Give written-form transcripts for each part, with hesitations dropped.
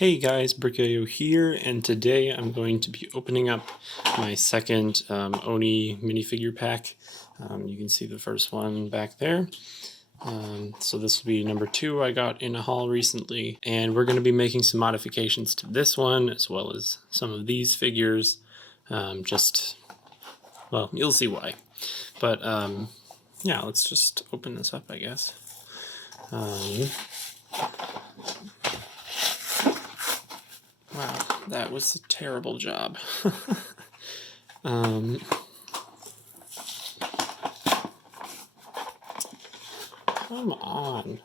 Hey guys, Brickset here, and today I'm going to be opening up my second Oni minifigure pack. You can see the first one back there. So this will be number 2 I got in a haul recently, and we're going to be making some modifications to this one as well as some of these figures. Well, you'll see why. But yeah, let's just open this up, I guess. Wow, that was a terrible job. Come on.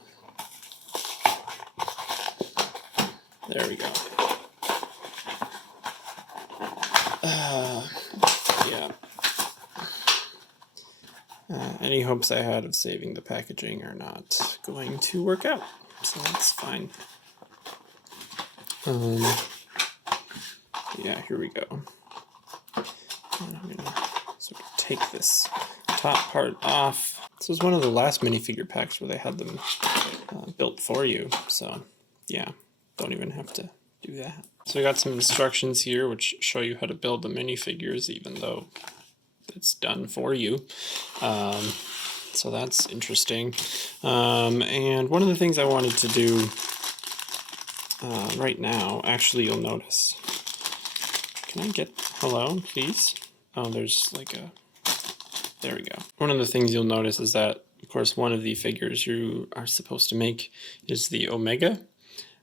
There we go. Yeah. Any hopes I had of saving the packaging are not going to work out, so that's fine. Yeah, here we go. And I'm gonna sort of take this top part off. This was one of the last minifigure packs where they had them built for you, so yeah, don't even have to do that. So I got some instructions here which show you how to build the minifigures, even though it's done for you. So that's interesting. And one of the things I wanted to do right now, actually you'll notice. Can I get, hello, please? Oh, there's like a, there we go. One of the things you'll notice is that, of course, one of the figures you are supposed to make is the Omega.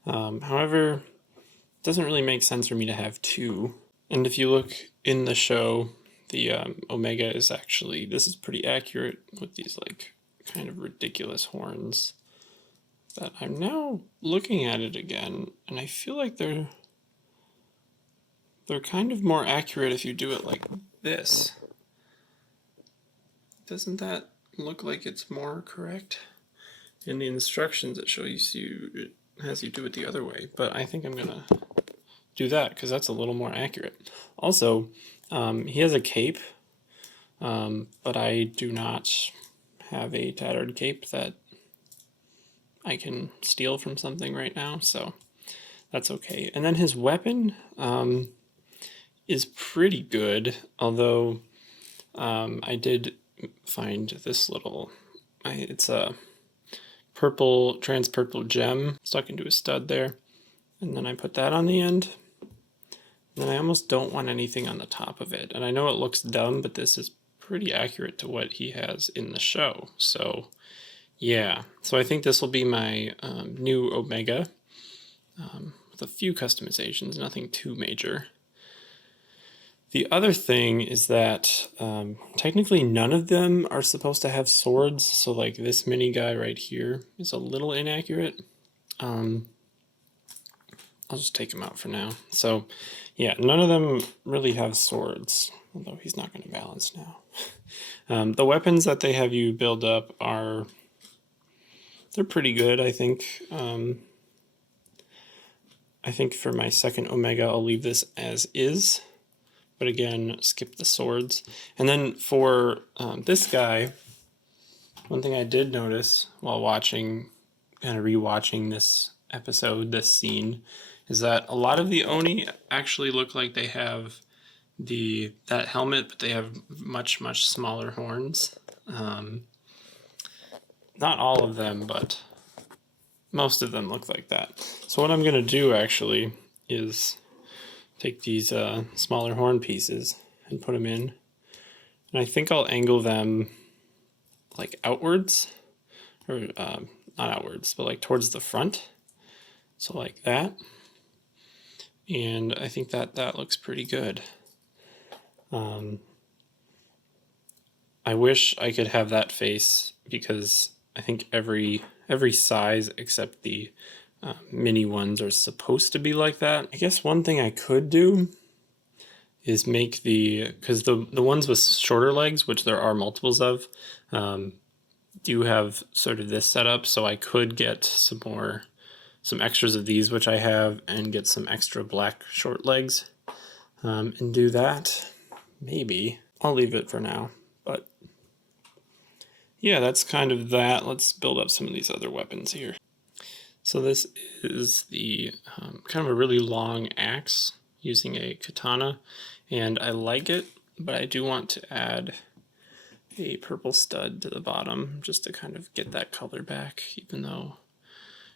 However, it doesn't really make sense for me to have two. And if you look in the show, the Omega is actually, this is pretty accurate with these like kind of ridiculous horns. But I'm now looking at it again, and I feel like they're kind of more accurate if you do it like this. Doesn't that look like it's more correct? In the instructions it shows you, it has you do it the other way, but I think I'm gonna do that because that's a little more accurate. Also, he has a cape, but I do not have a tattered cape that I can steal from something right now, so that's okay. And then his weapon is pretty good, although I did find this little, it's a purple, trans purple gem stuck into a stud there, and then I put that on the end. And I almost don't want anything on the top of it, and I know it looks dumb, but this is pretty accurate to what he has in the show, so yeah. So I think this will be my new Omega, with a few customizations, nothing too major. The other thing is that technically none of them are supposed to have swords, so like this mini guy right here is a little inaccurate. I'll just take him out for now. So yeah, none of them really have swords, although he's not going to balance now. The weapons that they have you build up are, they're pretty good, I think. I think for my second Omega, I'll leave this as is. But again, skip the swords. And then for this guy, one thing I did notice while watching, kind of rewatching this episode, this scene, is that a lot of the Oni actually look like they have that helmet, but they have much, much smaller horns. Not all of them, but most of them look like that. So what I'm going to do actually is take these smaller horn pieces and put them in, and I think I'll angle them like outwards, or not outwards, but like towards the front, so like that, and I think that looks pretty good. I wish I could have that face, because I think every size except the mini ones are supposed to be like that. I guess one thing I could do is make because the ones with shorter legs, which there are multiples of, do have sort of this setup, so I could get some extras of these, which I have, and get some extra black short legs, and do that. Maybe. I'll leave it for now, but yeah, that's kind of that. Let's build up some of these other weapons here. So this is the kind of a really long axe using a katana, and I like it, but I do want to add a purple stud to the bottom just to kind of get that color back, even though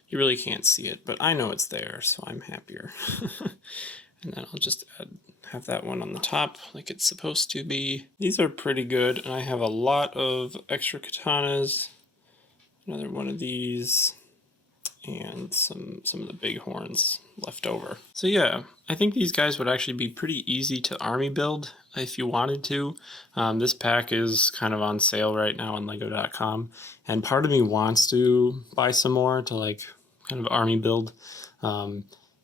you really can't see it, but I know it's there, so I'm happier. And then I'll just have that one on the top like it's supposed to be. These are pretty good, and I have a lot of extra katanas. Another one of these, and some of the big horns left over. So yeah, I think these guys would actually be pretty easy to army build if you wanted to. This pack is kind of on sale right now on lego.com, and part of me wants to buy some more to like kind of army build.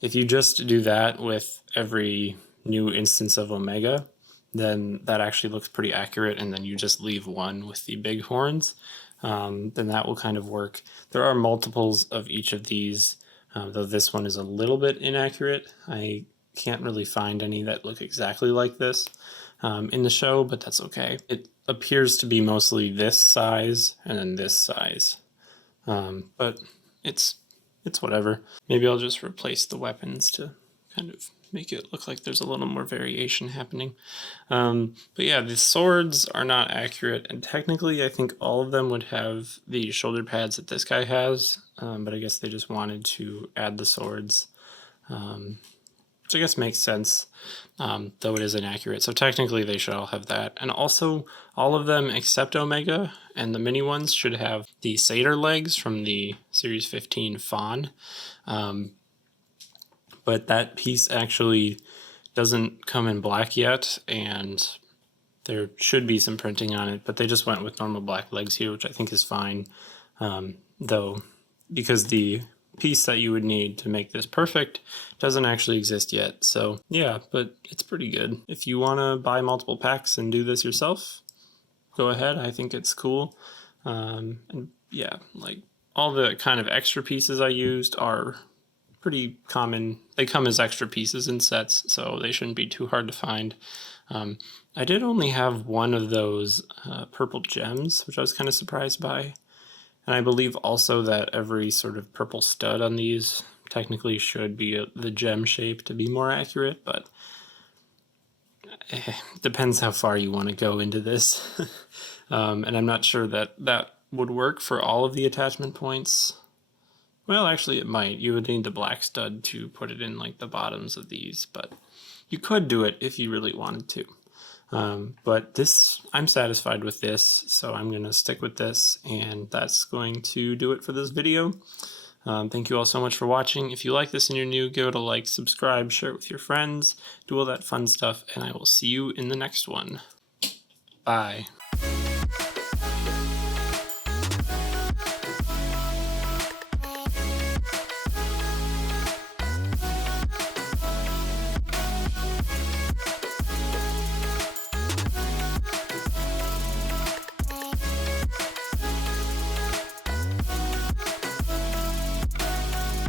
If you just do that with every new instance of Omega, then that actually looks pretty accurate, and then you just leave one with the big horns. Then that will kind of work. There are multiples of each of these, though this one is a little bit inaccurate. I can't really find any that look exactly like this in the show, but that's okay. It appears to be mostly this size and then this size, but it's whatever. Maybe I'll just replace the weapons to kind of make it look like there's a little more variation happening. But yeah, the swords are not accurate, and technically I think all of them would have the shoulder pads that this guy has, but I guess they just wanted to add the swords, which I guess makes sense, though it is inaccurate. So technically they should all have that. And also all of them except Omega and the mini ones should have the satyr legs from the Series 15 Fawn. But that piece actually doesn't come in black yet, and there should be some printing on it, but they just went with normal black legs here, which I think is fine, though, because the piece that you would need to make this perfect doesn't actually exist yet. So yeah, but it's pretty good. If you want to buy multiple packs and do this yourself, go ahead. I think it's cool. And yeah, like all the kind of extra pieces I used are pretty common. They come as extra pieces in sets, so they shouldn't be too hard to find. I did only have one of those purple gems, which I was kind of surprised by. And I believe also that every sort of purple stud on these technically should be the gem shape to be more accurate, but it depends how far you want to go into this. And I'm not sure that that would work for all of the attachment points. Well, actually it might. You would need the black stud to put it in like the bottoms of these, but you could do it if you really wanted to. But this, I'm satisfied with this, so I'm going to stick with this, and that's going to do it for this video. Thank you all so much for watching. If you like this and you're new, give it a like, subscribe, share it with your friends, do all that fun stuff, and I will see you in the next one. Bye.